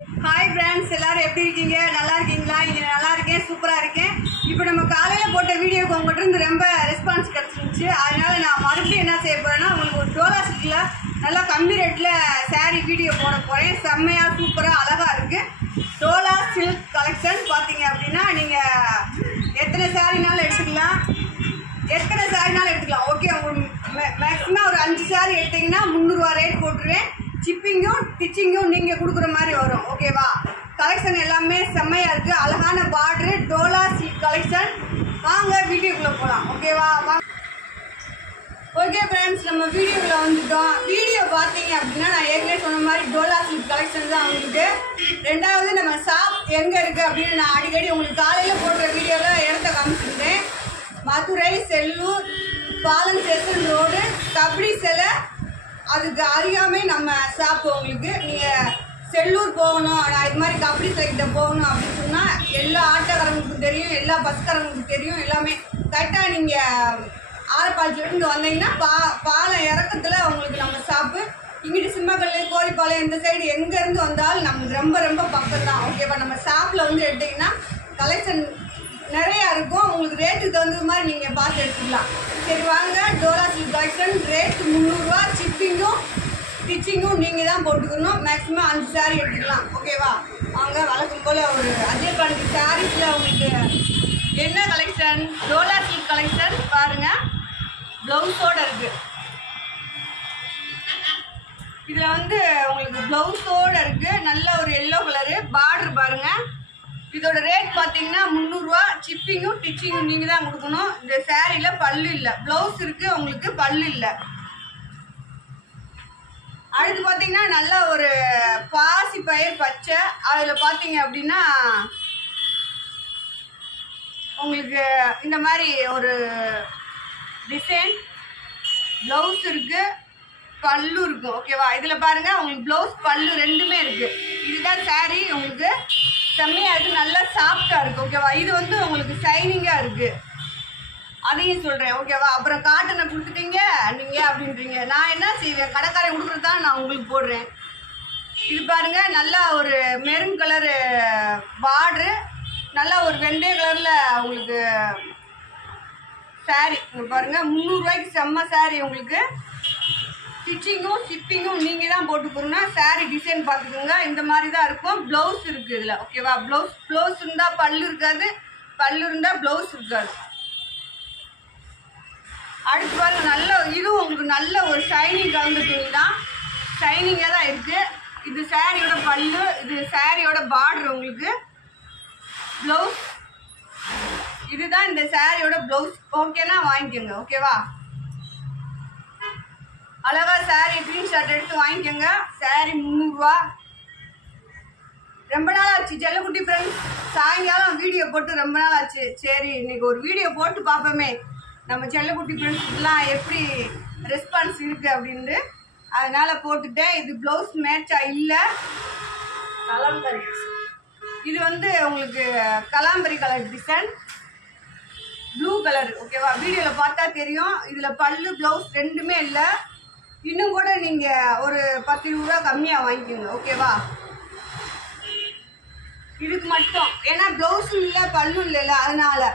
Hi friends, எல்லாரும் எப்படி இருக்கீங்க? நல்லா இருக்கீங்களா? இங்கே நல்லா இருக்கேன், சூப்பராக இருக்கேன். இப்போ நம்ம காலையில் போட்ட வீடியோக்கு உங்கள்கிட்ட இருந்து ரொம்ப ரெஸ்பான்ஸ் கிடச்சிருந்துச்சு. அதனால நான் மறுபடியும் என்ன செய்ய போகிறேன்னா, உங்களுக்கு ஒரு டோலா சில்கில் நல்லா கம்மி ரேட்டில் சாரீ வீடியோ போட போகிறேன். செம்மையாக சூப்பராக அழகாக இருக்குது. டோலா சில்க் கலெக்ஷன் பார்த்தீங்க அப்படின்னா நீங்கள் எத்தனை சாரீனாலும் எடுத்துக்கலாம், ஓகே. உங்களுக்கு மேக்ஸிமம் ஒரு 5 சாரீ எடுத்தீங்கன்னா 300 ரூபா ரேட் போட்டுருவேன். ஷிப்பிங்கும் டிச்சிங்கும் நீங்கள் கொடுக்குற மாதிரி வரும், ஓகேவா? கலெக்ஷன் எல்லாமே செம்மையாக இருக்குது. அழகான பார்டரு டோலா சில்க் கலெக்ஷன். வாங்க வீடியோக்குள்ளே போகலாம், ஓகேவா? ஓகே ஃப்ரெண்ட்ஸ், நம்ம வீடியோக்குள்ளே வந்துட்டோம். வீடியோ பார்த்தீங்க அப்படின்னா நான் ஏற்கனவே சொன்ன மாதிரி டோலா சில்க் கலெக்ஷன் தான் உங்களுக்கு. ரெண்டாவது நம்ம ஷாப் எங்கே இருக்குது அப்படின்னு நான் அடிக்கடி உங்களுக்கு காலையில் போடுற வீடியோவில் இடத்த காமிச்சிருந்தேன். மதுரை, செல்லூர், பாலம் ஸ்டேஷன் ரோடு, கபடி சிலை, அதுக்கு அறியாமே நம்ம ஷாப். உங்களுக்கு நீங்கள் செல்லூர் போகணும், நான் இது மாதிரி கபடி சிலைக்கிட்ட போகணும் அப்படின்னு சொன்னால் எல்லா ஆட்டோக்காரங்களுக்கும் தெரியும், எல்லா பஸ்காரங்களுக்கும் தெரியும். எல்லாமே கரெக்டாக நீங்கள் ஆரப்பாளையத்துலேருந்து வந்தீங்கன்னா பாலம் இறக்கத்தில் உங்களுக்கு நம்ம ஷாப்பு. இங்கிட்டு சிம்மக்கல்லு, கோரிப்பாளையம் இந்த சைடு எங்கேருந்து வந்தாலும் நமக்கு ரொம்ப ரொம்ப பக்கம் தான், ஓகேவா? நம்ம ஷாப்பில் வந்து எடுத்திங்கன்னா கலெக்ஷன் நிறையா இருக்கும். உங்களுக்கு ரேட்டுக்கு தகுந்த மாதிரி நீங்கள் பார்த்து எடுத்துக்கலாம். சரி வாங்க, டோலா சில்க் கலெக்ஷன் ரேட்டு 300 ரூபா. ஷிப்பிங்கும் ஸ்டிச்சிங்கும் நீங்கள் தான் போட்டுக்கணும். மேக்ஸிமம் 5 சாரீ எடுத்துக்கலாம், ஓகேவா? வாங்க, வழக்கம் போல் ஒரு அஜய் பாண்டி சாரீஸில் உங்களுக்கு என்ன கலெக்ஷன், டோலா சில்க் கலெக்ஷன் பாருங்கள். ப்ளவுஸோடு இருக்குது. இதில் வந்து உங்களுக்கு ப்ளவுஸோடு இருக்குது. நல்ல ஒரு எல்லோ கலரு பார்டர் பாருங்கள். இதோட ரேட் பார்த்தீங்கன்னா 300 ரூபா. ஷிப்பிங்கும் டிச்சிங்கும் நீங்கள் தான் கொடுக்கணும். இந்த சேரீயில் பல்லு இல்லை, ப்ளவுஸ் இருக்குது, உங்களுக்கு பல்லு இல்லை. அடுத்து பார்த்தீங்கன்னா நல்ல ஒரு பாசி பயிர் பச்சை. அதில் பார்த்தீங்க அப்படின்னா உங்களுக்கு இந்த மாதிரி ஒரு டிசைன் ப்ளவுஸ் இருக்குது, பல்லு இருக்குது, ஓகேவா? இதில் பாருங்கள், உங்களுக்கு ப்ளவுஸ் பல்லு ரெண்டுமே இருக்குது. இதுதான் சாரீ. உங்களுக்கு செம்மையாக இருக்குது, நல்லா சாஃப்டாக இருக்குது, ஓகேவா? இது வந்து உங்களுக்கு ஷைனிங்காக இருக்குது, அதையும் சொல்கிறேன், ஓகேவா? அப்புறம் காட்டனை கொடுத்துட்டீங்க நீங்கள் அப்படின்றீங்க. நான் என்ன செய்வேன், கடைக்காரன் கொடுக்குறது தான் நான் உங்களுக்கு போடுறேன். இது பாருங்கள், நல்லா ஒரு மெரூன் கலரு பார்ட்ரு, நல்லா ஒரு வெந்தய கலரில் உங்களுக்கு சாரீ. உங்களுக்கு பாருங்கள், 300 ரூபாய்க்கு செம்ம சாரீ. உங்களுக்கு ஸ்டிச்சிங்கும் ஷிப்பிங்கும் நீங்கள் தான் போட்டுக்கணும்னா சாரீ டிசைன் பார்த்துக்கோங்க. இந்த மாதிரி தான் இருக்கும். ப்ளவுஸ் இருக்குது இதில், ஓகேவா? ப்ளவுஸ் இருந்தால் பல்லு இருக்காது, பல்லு இருந்தால் ப்ளவுஸ் இருக்காது. அடுத்து பாருங்க, நல்ல இதுவும் உங்களுக்கு நல்ல ஒரு ஷைனிங் கலந்த துணி தான், ஷைனிங்காக தான் இருக்குது. இது சாரியோட பல்லு, இது சாரியோட பார்டர். உங்களுக்கு ப்ளவுஸ் இதுதான் இந்த சாரியோட ப்ளவுஸ். ஓகேனா வாங்கிக்கோங்க, ஓகேவா? அழகா சாரீ ஸ்க்ரீன்ஷாட் எடுத்து வாங்கிக்கோங்க. சாரீ 300 ரூபா. ரொம்ப நாள் ஆச்சு செல்லக்குட்டி ஃப்ரெண்ட்ஸ், சாயங்காலம் வீடியோ போட்டு ரொம்ப நாள் ஆச்சு. சரி இன்னைக்கு ஒரு வீடியோ போட்டு பார்ப்போமே, நம்ம செல்லக்குட்டி ஃப்ரெண்ட்ஸுக்கெலாம் எப்படி ரெஸ்பான்ஸ் இருக்குது அப்படின்ட்டு. அதனால் போட்டுட்டேன். இது ப்ளவுஸ் மேட்சா இல்லை, கலாம்பரி. இது வந்து உங்களுக்கு கலாம்பரி கலர் டிசைன், ப்ளூ கலர், ஓகேவா? வீடியோவில் பார்த்தா தெரியும். இதில் பல்லு ப்ளவுஸ் ரெண்டுமே இல்லை. இன்னும் கூட நீங்கள் ஒரு 10-20 ரூபா கம்மியாக வாங்கிக்கோங்க, ஓகேவா? இதுக்கு மட்டும், ஏன்னா ப்ளவுஸும் இல்லை பல்லும் இல்லைல்ல, அதனால்.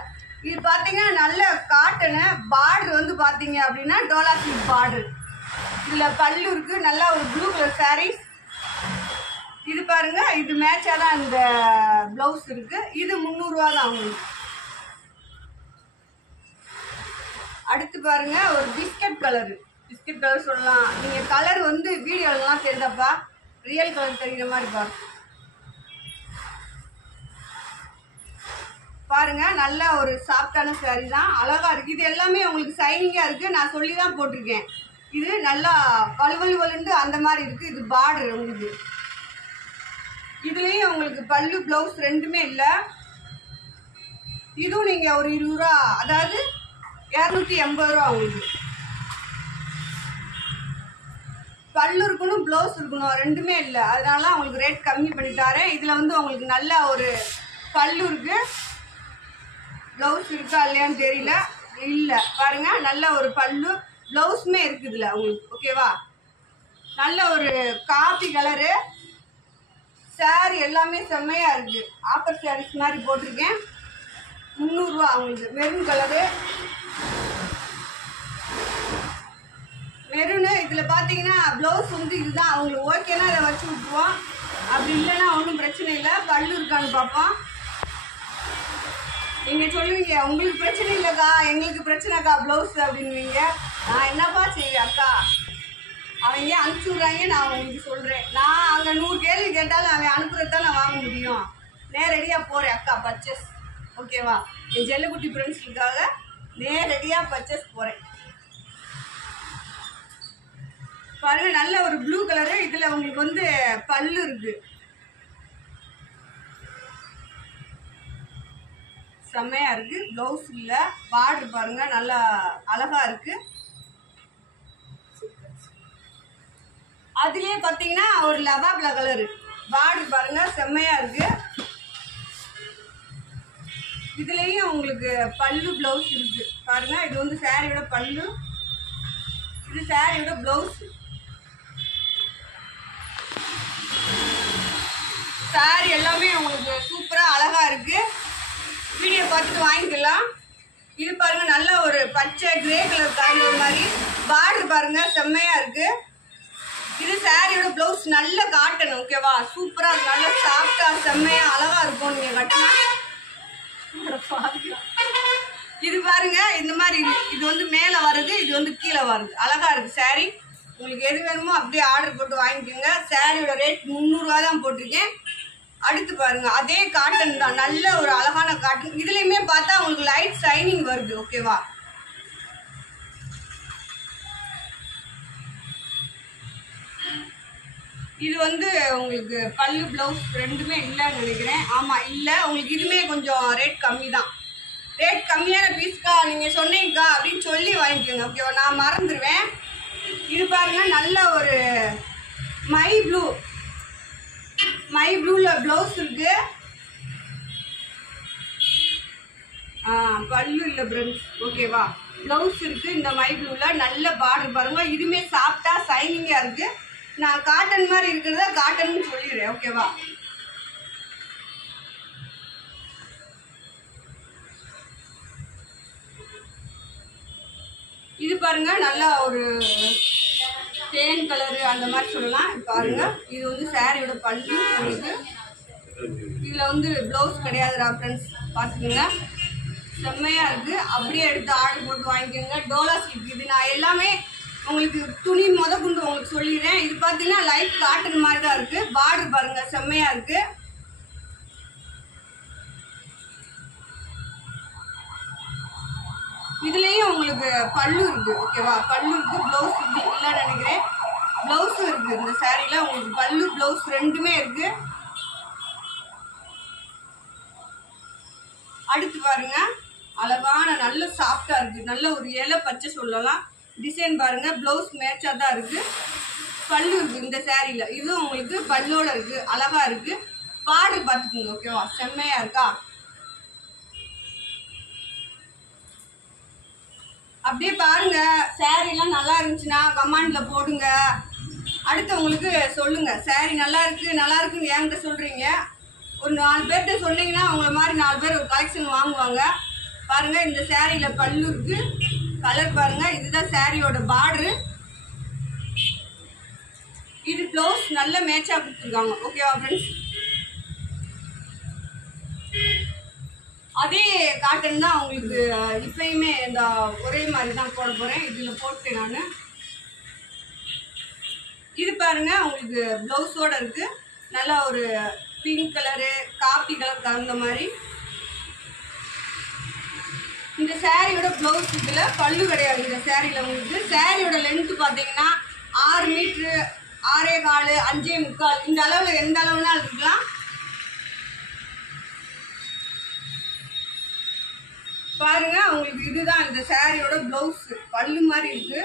இது பார்த்தீங்கன்னா நல்ல காட்டனு. பார்டர் வந்து பார்த்தீங்க அப்படின்னா டோலா சில்க் பார்டர். இதில் பல்லு இருக்குது, நல்லா ஒரு ப்ளூ கலர் சாரீஸ். இது பாருங்கள், இது மேட்சாக தான் இந்த ப்ளவுஸ் இருக்குது. இது 300 ரூபா தான் உங்களுக்கு. அடுத்து பாருங்கள், ஒரு பிஸ்கட் கலர் சொல்லலாம் நீங்கள். கலர் வந்து வீடியோலாம் தெரியுதாப்பா, ரியல் கலர் தெரிகிற மாதிரி பாருங்க. நல்ல ஒரு சாஃப்டான சாரீ தான், அழகாக இருக்குது. இது எல்லாமே உங்களுக்கு ஷைனிங்காக இருக்குது, நான் சொல்லி தான் போட்டிருக்கேன். இது நல்லா வலுவலுவலுண்டு அந்த மாதிரி இருக்குது. இது பார்டர் உங்களுக்கு. இதுலேயும் உங்களுக்கு பல்லு ப்ளவுஸ் ரெண்டுமே இல்லை. இதுவும் நீங்கள் ஒரு 20 ரூபா, அதாவது 280 ரூபா உங்களுக்கு. பல்லு இருக்கணும், ப்ளவுஸ் இருக்கணும், ரெண்டுமே இல்லை, அதனால உங்களுக்கு ரேட் கம்மி பண்ணி தரேன். இதில் வந்து உங்களுக்கு நல்ல ஒரு பல்லு இருக்குது, ப்ளவுஸ் இருக்கா இல்லையான்னு தெரியல, இல்லை பாருங்கள், நல்ல ஒரு பல்லு ப்ளவுஸுமே இருக்குது இதில் உங்களுக்கு, ஓகேவா? நல்ல ஒரு காபி கலரு சாரி எல்லாமே செம்மையா இருக்கு. ஆஃபர் சாரீஸ் மாதிரி போட்டிருக்கேன். 300 ரூபா அவங்களுக்கு. Maroon colour, maroon. இதில் பார்த்தீங்கன்னா ப்ளவுஸ் வந்து இதுதான். அவங்களுக்கு ஓகேனா இதை வச்சு விட்டுருவோம், அப்படி இல்லைன்னா ஒன்றும் பிரச்சனை இல்லை. பல்லு இருக்கான்னு பார்ப்போம். நீங்கள் சொல்லுவீங்க உங்களுக்கு பிரச்சனை இல்லைக்கா, எங்களுக்கு பிரச்சனைக்கா ப்ளவுஸ் அப்படின்வீங்க. நான் என்னப்பா செய்வேன் அக்கா, அவங்க அனுப்பிச்சி விட்றாங்க, நான் உங்களுக்கு சொல்கிறேன். நான் அங்கே 100 கேள்வி கேட்டாலும் அவன் அனுப்புறதான் நான் வாங்க முடியும். நேரடியாக போகிறேன் அக்கா பர்ச்சேஸ். ஓகேவா? என் செல்லக்குட்டி ஃப்ரெண்ட்ஸுக்காக நேரடியாக பர்ச்சேஸ் போகிறேன். பாருங்க, நல்ல ஒரு ப்ளூ கலரு. இதில் உங்களுக்கு வந்து பல்லு இருக்குது, செம்மையாக இருக்குது. ப்ளவுஸ் இல்லை, பார்டர் பாருங்கள் நல்லா அழகாக இருக்குது. அதுலேயே பார்த்தீங்கன்னா ஒரு லவாப்ல கலரு பார்டர் பாருங்கள் செம்மையாக இருக்குது. இதுலேயும் உங்களுக்கு பல்லு ப்ளவுஸ் இருக்குது பாருங்கள். இது வந்து சாரியோட பல்லு, இது சாரியோட ப்ளவுஸ். சாரி எல்லாமே உங்களுக்கு சூப்பராக அழகாக இருக்குது. வீடியோ பார்த்துட்டு வாங்கிக்கலாம். இது பாருங்கள் நல்ல ஒரு பச்சை கிரே கலர் காய்ந்த மாதிரி பார்டர் பாருங்கள் செம்மையாக இருக்குது. இது சாரியோட ப்ளவுஸ், நல்ல காட்டன். ஓகேவா? சூப்பராக இருக்கும், நல்ல சாஃப்டாக செம்மையாக அழகாக இருக்கும் நீங்கள் கட்டினா. இது பாருங்க இந்த மாதிரி இது வந்து மேலே வருது, இது வந்து கீழே வருது, அழகாக இருக்குது சாரி. உங்களுக்கு எது வேணுமோ அப்படியே ஆர்டர் போட்டு வாங்கிக்கோங்க. சாரியோட ரேட் 300 ரூபா தான் போட்டிருக்கேன். அடுத்து பாருங்க, அதே காட்டன் தான், நல்ல ஒரு அழகான காட்டன். இதுலேயுமே பார்த்தா உங்களுக்கு லைட் ஷைனிங் வருது. ஓகேவா? இது வந்து உங்களுக்கு பல்லு ப்ளவுஸ் ரெண்டுமே இல்லைன்னு நினைக்கிறேன். ஆமாம் இல்லை, உங்களுக்கு இதுவுமே கொஞ்சம் ரேட் கம்மி தான். ரேட் கம்மியான பீஸ்க்கா நீங்கள் சொன்னீங்கக்கா அப்படின்னு சொல்லி வாங்கிக்கோங்க. ஓகேவா? நான் மறந்துடுவேன். இது பாருங்கள் நல்ல ஒரு மை ப்ளூவில் ப்ளவுஸ் இருக்குது. பல்லு இல்லை ஃப்ரெண்ட்ஸ். ஓகேவா? ப்ளவுஸ் இருக்குது இந்த மை ப்ளூவில், நல்ல பார்டர் பாருங்கள். இதுவுமே சாஃப்டாக ஷைனிங்காக இருக்குது. நான் காட்டன் மாதிரி இருக்கிறத காட்டன்னு சொல்லிடுறேன். ஓகேவா? இது பாருங்க நல்லா ஒரு தேன் கலரு அந்த மாதிரி சொல்லலாம். பாருங்க, இது வந்து சாரியோட பல்லு. உங்களுக்கு இதில் வந்து ப்ளவுஸ் கிடையாதுடா ஃப்ரெண்ட்ஸ், பார்த்துக்கோங்க. செம்மையாக இருக்குது. அப்படியே எடுத்து ஆர்டர் போட்டு வாங்கிக்கோங்க. டோலா சில்க். இது நான் எல்லாமே உங்களுக்கு துணி கொண்டு உங்களுக்கு சொல்லிடுறேன். இது பார்த்தீங்கன்னா லைட் காட்டன் மாதிரி தான் இருக்குது. பார்டர் பாருங்கள் செம்மையாக இருக்குது. இதுலேயும் உங்களுக்கு பல்லு இருக்குது. ஓகேவா? பல்லு இருக்குது, ப்ளவுஸ் இல்லைன்னு நினைக்கிறேன். ப்ளவுஸும் இருக்குது இந்த சாரியில். உங்களுக்கு பல்லு ப்ளவுஸ் ரெண்டுமே இருக்குது. அடுத்து பாருங்க, அழகான நல்ல சாஃப்டாக இருக்குது, நல்ல ஒரு இலை பச்சை சொல்லலாம். டிசைன் பாருங்க, ப்ளவுஸ் மேட்சாக தான் இருக்குது. பல்லு இருக்குது இந்த சாரியில். இதுவும் உங்களுக்கு பல்லோட இருக்குது, அழகாக இருக்குது. பார்டர் பார்த்துக்குங்க. ஓகேவா? செம்மையாக இருக்கா? அப்படியே பாருங்க, சாரீலாம் நல்லா இருந்துச்சுன்னா கமெண்ட்ல போடுங்க. அடுத்து உங்களுக்கு சொல்லுங்க, சாரி நல்லா இருக்குன்னு என்கிட்ட சொல்றீங்க. ஒரு 4 பேர்கிட்ட சொன்னீங்கன்னா உங்களை மாதிரி 4 பேர் ஒரு கலெக்ஷன் வாங்குவாங்க. பாருங்க, இந்த சாரியில பல்லு இருக்கு, கலர் பாருங்க. இதுதான் சாரியோட பார்டரு. இது ப்ளவுஸ் நல்ல மேட்சா கொடுத்துருக்காங்க. ஓகேவா ஃப்ரெண்ட்ஸ்? அதே காட்டன் தான் உங்களுக்கு இப்பயுமே இந்த ஒரே மாதிரி தான் போட போகிறேன். இதில் போட்டேன் நான். இது பாருங்க, உங்களுக்கு ப்ளவுஸோட இருக்குது. நல்லா ஒரு பிங்க் கலரு, காப்பி கலர் கலந்த மாதிரி. இந்த சாரியோட ப்ளவுஸ் இதில் பல்லு கிடையாது. இந்த சாரியில் உங்களுக்கு சாரியோட லென்த்து பார்த்தீங்கன்னா 6 மீட்ரு, 6.25, 5.25 இந்த அளவில் எந்த அளவுனா இருக்கலாம். பாருங்க, உங்களுக்கு இதுதான் இந்த சாரியோட ப்ளவுஸ். பல்லு மாதிரி இருக்கு,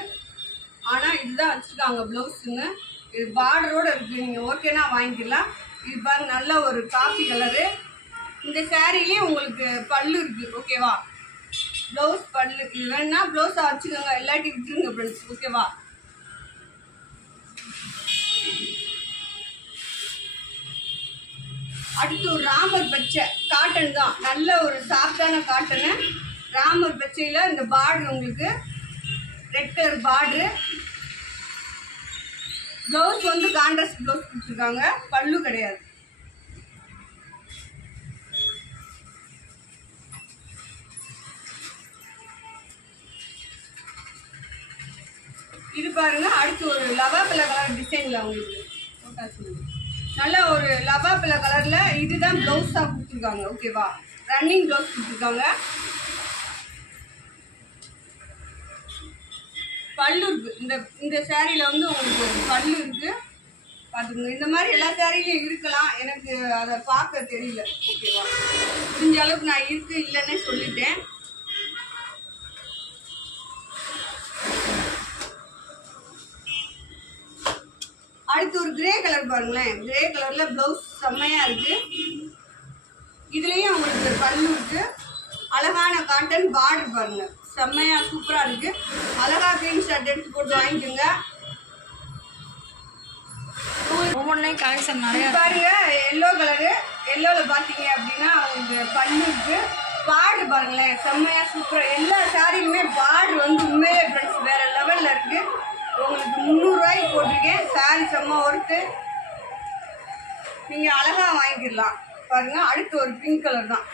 ஆனால் இதுதான் வச்சுருக்காங்க ப்ளவுஸுன்னு. இது பார்டரோட இருக்குது. நீங்கள் ஓகேனா வாங்கிக்கலாம். இது பாருங்க, நல்ல ஒரு காப்பி கலரு. இந்த சாரிலேயே உங்களுக்கு பல்லு இருக்குது. ஓகேவா? ப்ளவுஸ் பல்லு. இது வேணுன்னா ப்ளவுஸை வச்சுக்கோங்க, இல்லாட்டி விட்டுருங்க ஃப்ரெண்ட்ஸ். ஓகேவா? அடுத்து ஒரு ராமர் பச்சை காட்டன் தான், நல்ல ஒரு சாஃப்டான காட்டனு. ராமர் பச்சையில் இந்த பார்டர் உங்களுக்கு ரெட் கலர் பார்டரு. ப்ளவுஸ் வந்து கான்ட்ராஸ்ட் ப்ளவுஸ் கொடுத்துருக்காங்க, பல்லு கிடையாது. இது பாருங்க, அடுத்து ஒரு லவாப்பில கலர் டிசைன்ல உங்களுக்கு நல்ல ஒரு லவாப்பில கலர்ல இதுதான் பிளவுஸா கொடுத்துருக்காங்க. ஓகேவா, ரன்னிங் பிளவுஸ் கொடுத்துருக்காங்க. பல்லு இருக்கு, இந்த சாரியில வந்து உங்களுக்கு பல்லு இருக்கு பார்த்துக்கோங்க. இந்த மாதிரி எல்லா சாரிலையும் இருக்கலாம், எனக்கு அதை பார்க்க தெரியல. ஓகேவா, முடிஞ்ச அளவுக்கு நான் இருக்கு இல்லைன்னே சொல்லிட்டேன். அடுத்து ஒரு கிரே கலர் பாருங்களேன், கிரே கலர்ல பிளவுஸ் செம்மையா இருக்கு. இதுலயும் உங்களுக்கு பல்லு இருக்கு, அழகான காட்டன் பார்டர் பாருங்க, செம்மையா சூப்பரா இருக்கு. அழகா கிரீன் ஷர்ட் எடுத்து போட்டு வாங்கிக்கோங்க. ஒவ்வொன்றையும் கலெக்ஷன் நிறைய பாருங்க. எல்லோ கலரு, எல்லோல பாத்தீங்க அப்படின்னா உங்களுக்கு பல்லு இருக்கு, பார்டர் பாருங்களேன் செம்மையா சூப்பரா. எல்லா சாரியுமே பார்டர் வந்து உண்மையிலே ஃப்ரெண்ட்ஸ் வேற லெவல்ல இருக்கு. உங்களுக்கு 300 ரூபாய்க்கு போட்டிருக்கேன். சாரி செம்ம ஒர்த்து, நீங்கள் அழகாக வாங்கிக்கலாம். பாருங்கள், அடுத்து ஒரு பிங்க் கலர் தான்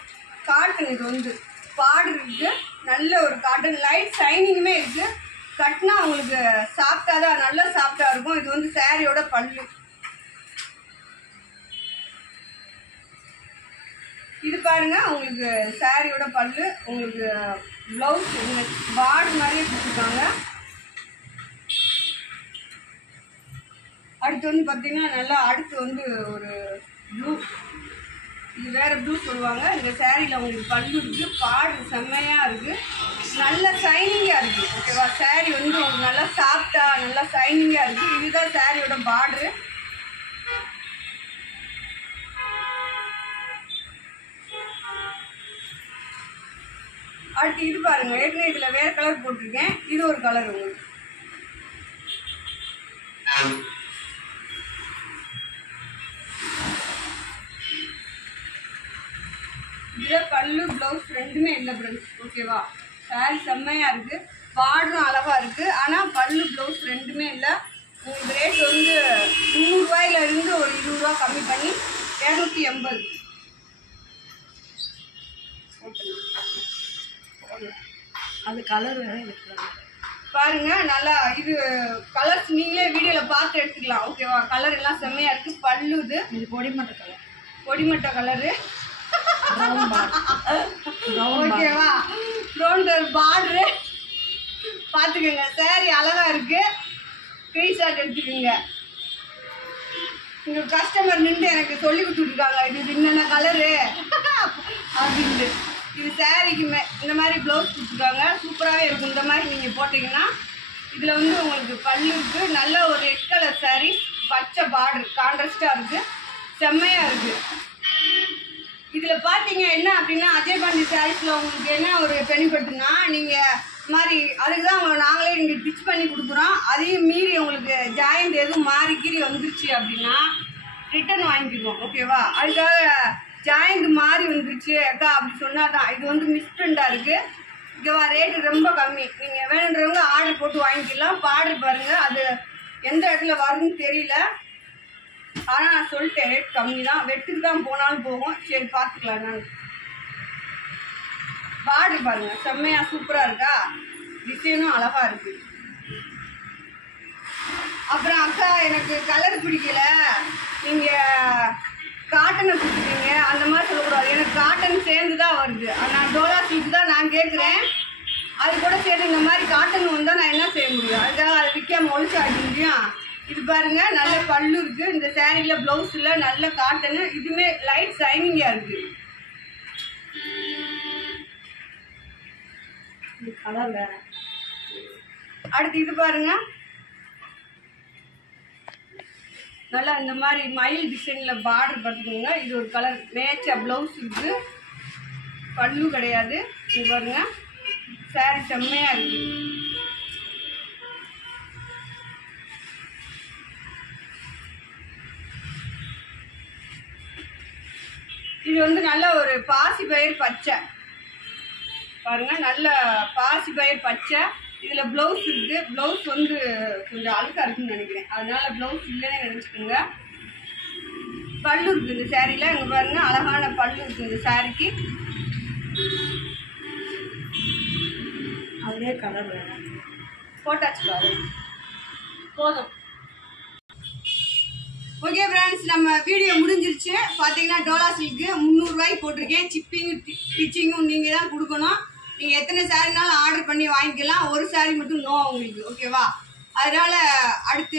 காட்டன். இது வந்து பார்டர் இருக்குது, நல்ல ஒரு காட்டன், லைட் ஷைனிங்குமே இருக்குது. கட்டினா உங்களுக்கு சாஃப்டாக தான், நல்லா சாஃப்டாக இருக்கும். இது வந்து சாரியோட பல்லு. இது பாருங்க, உங்களுக்கு சாரியோட பல்லு. உங்களுக்கு ப்ளவுஸ் பார்டர் மாதிரியே கொடுத்துருக்காங்க. அடுத்து வந்து பார்த்தீங்கன்னா நல்லா அடுத்து வந்து ஒரு ப்ளூ, இது வேறு ப்ளூ சொல்லுவாங்க. இந்த சாரியில் உங்களுக்கு பல்லு இருக்குது, பார்டர் செம்மையாக இருக்குது, நல்ல ஷைனிங்காக இருக்குது. ஓகேவா, சாரி வந்து உங்களுக்கு நல்லா சாஃப்டாக நல்லா ஷைனிங்காக இருக்குது. இதுதான் சாரியோட பார்டரு. அடுத்து இது பாருங்கள், ஏற்கனவே இதில் வேறு கலர் போட்டிருக்கேன், இது ஒரு கலர் உங்களுக்கு. இதில் பல்லு ப்ளவுஸ் ரெண்டுமே இல்லை ஃப்ரெண்ட்ஸ். ஓகேவா, சாரி செம்மையாக இருக்குது, பார்டரும் அழகாக இருக்குது. ஆனால் பல்லு ப்ளவுஸ் ரெண்டுமே இல்லை. உங்களுக்கு ரேட் வந்து 100 ரூபாயிலிருந்து ஒரு 20 ரூபா கம்மி பண்ணி 280. அது கலர் பாருங்க, நல்லா இது கலர்ஸ் நீங்களே வீடியோவில் பார்த்து எடுத்துக்கலாம். ஓகேவா, கலர் எல்லாம் செம்மையாக இருக்குது. பல்லு இது பொடிமட்டை கலர், பொடிமட்டை கலரு. ஓகேவா, ப்ரௌன் கலர் பார்டரு பார்த்துக்கோங்க. சாரி அழகா இருக்கு, ஸ்க்ரீன்ஷாட் எடுத்துக்கோங்க. உங்க கஸ்டமர் நின்று எனக்கு சொல்லி கொடுத்துருக்காங்க, இது என்னென்ன கலரு அப்படின்ட்டு. இது சாரிக்கு இந்த மாதிரி ப்ளவுஸ் கொடுத்துருக்காங்க, சூப்பராகவே இருக்கும். இந்த மாதிரி நீங்கள் போட்டிங்கன்னா இதில் வந்து உங்களுக்கு பல்லு இருக்குது, நல்ல ஒரு ரெட் கலர் சாரி, பச்சை பார்டர் கான்ட்ராஸ்டாக இருக்குது, செம்மையாக இருக்குது. இதில் பார்த்தீங்க என்ன அப்படின்னா, அஜய் பாண்டி சாரீஸில் உங்களுக்கு என்ன ஒரு பெனிஃபிட்னா, நீங்கள் மாதிரி அதுக்கு தான் உங்களை நாங்களே இங்கே ஸ்டிச் பண்ணி கொடுக்குறோம். அதையும் மீறி உங்களுக்கு ஜாயிண்ட் எதுவும் மாறி கீறி வந்துருச்சு அப்படின்னா ரிட்டன் வாங்கிக்குவோம். ஓகேவா, அதுக்காக ஜாயிண்ட் மாறி வந்துருச்சு அக்கா அப்படி சொன்னால் தான். இது வந்து மிஸ்பிரிண்டாக இருக்குது. ஓகேவா, ரேட்டு ரொம்ப கம்மி. நீங்கள் வேணுன்றவங்க ஆர்டர் போட்டு வாங்கிக்கலாம். பார்டர் பாருங்கள், அது எந்த இடத்துல வருதுன்னு தெரியல, ஆனால் நான் சொல்லிட்டேன் ரேட் கம்மி தான். வெட்டுக்கு தான் போனாலும் போகும், சரி பார்த்துக்கலாம். நான் பார்டர் பாருங்கள் செம்மையாக சூப்பராக இருக்கா, டிசைனும் அழகாக இருக்குது. அப்புறம் அக்கா எனக்கு கலர் பிடிக்கல, நீங்கள் காட்டனை கொடுத்துருக்கீங்க அந்த மாதிரி சொல்லக்கூடாது. எனக்கு காட்டன் சேர்ந்து தான் வருது. நான் டோலா சில்க் தான் நான் கேட்குறேன், அது கூட சேர்த்து இந்த மாதிரி காட்டன் வந்தால் நான் என்ன செய்ய முடியும்? அதுக்காக அதை விற்காம ஒழிச்சு ஆட முடியும். இது பாருங்க, நல்ல பல்லு இருக்குது. இந்த சாரியில் ப்ளவுஸில் நல்ல காட்டனு, இதுவுமே லைட் ஷைனிங்காக இருக்குது. கலர் வேற. அடுத்து இது பாருங்க, நல்லா இந்த மாதிரி மயில் டிசைனில் பார்டர் பார்த்துக்கோங்க. இது ஒரு கலர் மேட்சாக ப்ளவுஸ் இருக்குது, பல்லு கிடையாது. இது பாருங்க, சாரி செம்மையாக இருக்குது. இது வந்து நல்ல ஒரு பாசி பயிர் பச்சை பாருங்க, நல்ல பாசி பயிர் பச்சை. இதில் ப்ளவுஸ் இருக்குது. ப்ளவுஸ் வந்து கொஞ்சம் அழுக்காக இருக்குன்னு நினைக்கிறேன், அதனால ப்ளவுஸ் இல்லைன்னு நினச்சிக்கோங்க. பல்லு இருக்குது இந்த சாரியில். இங்கே பாருங்க, அழகான பல்லு இருக்குது இந்த சாரிக்கு. அதே கலர் வேணும். போட்டாச்சு பாரு, போதும். ஓகே ஃப்ரெண்ட்ஸ், நம்ம வீடியோ முடிஞ்சிருச்சு. பார்த்தீங்கன்னா டோலா சில்க்கு 300 ரூபாய்க்கு போட்டிருக்கேன். சிப்பிங் ஸ்டிச்சிங்கும் நீங்கள் தான் கொடுக்கணும். நீங்கள் எத்தனை சாரினாலும் ஆர்டர் பண்ணி வாங்கிக்கலாம். ஒரு சாரி மட்டும் நோ உங்களுக்கு, ஓகேவா? அதனால் அடுத்த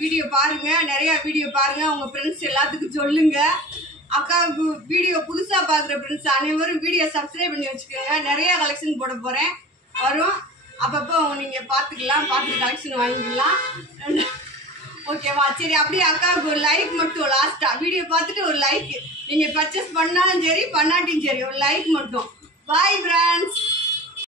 வீடியோ பாருங்கள், நிறையா வீடியோ பாருங்கள், உங்கள் ஃப்ரெண்ட்ஸ் எல்லாத்துக்கும் சொல்லுங்கள். அக்காவுக்கு வீடியோ புதுசாக பார்க்குற ஃப்ரெண்ட்ஸ் அனைவரும் வீடியோ சப்ஸ்கிரைப் பண்ணி வச்சுக்கோங்க. நிறையா கலெக்ஷன் போட போகிறேன், வரும். அப்பப்போ நீங்கள் பார்த்துக்கலாம், பார்த்து கலெக்ஷன் வாங்கிக்கலாம், ஓகேவா? சரி, அப்படியே அக்காவுக்கு ஒரு லைக் மட்டும் லாஸ்ட்டாக வீடியோ பார்த்துட்டு ஒரு லைக். நீங்கள் பர்ச்சேஸ் பண்ணாலும் சரி பண்ணாட்டியும் சரி ஒரு லைக் மட்டும். பாய்.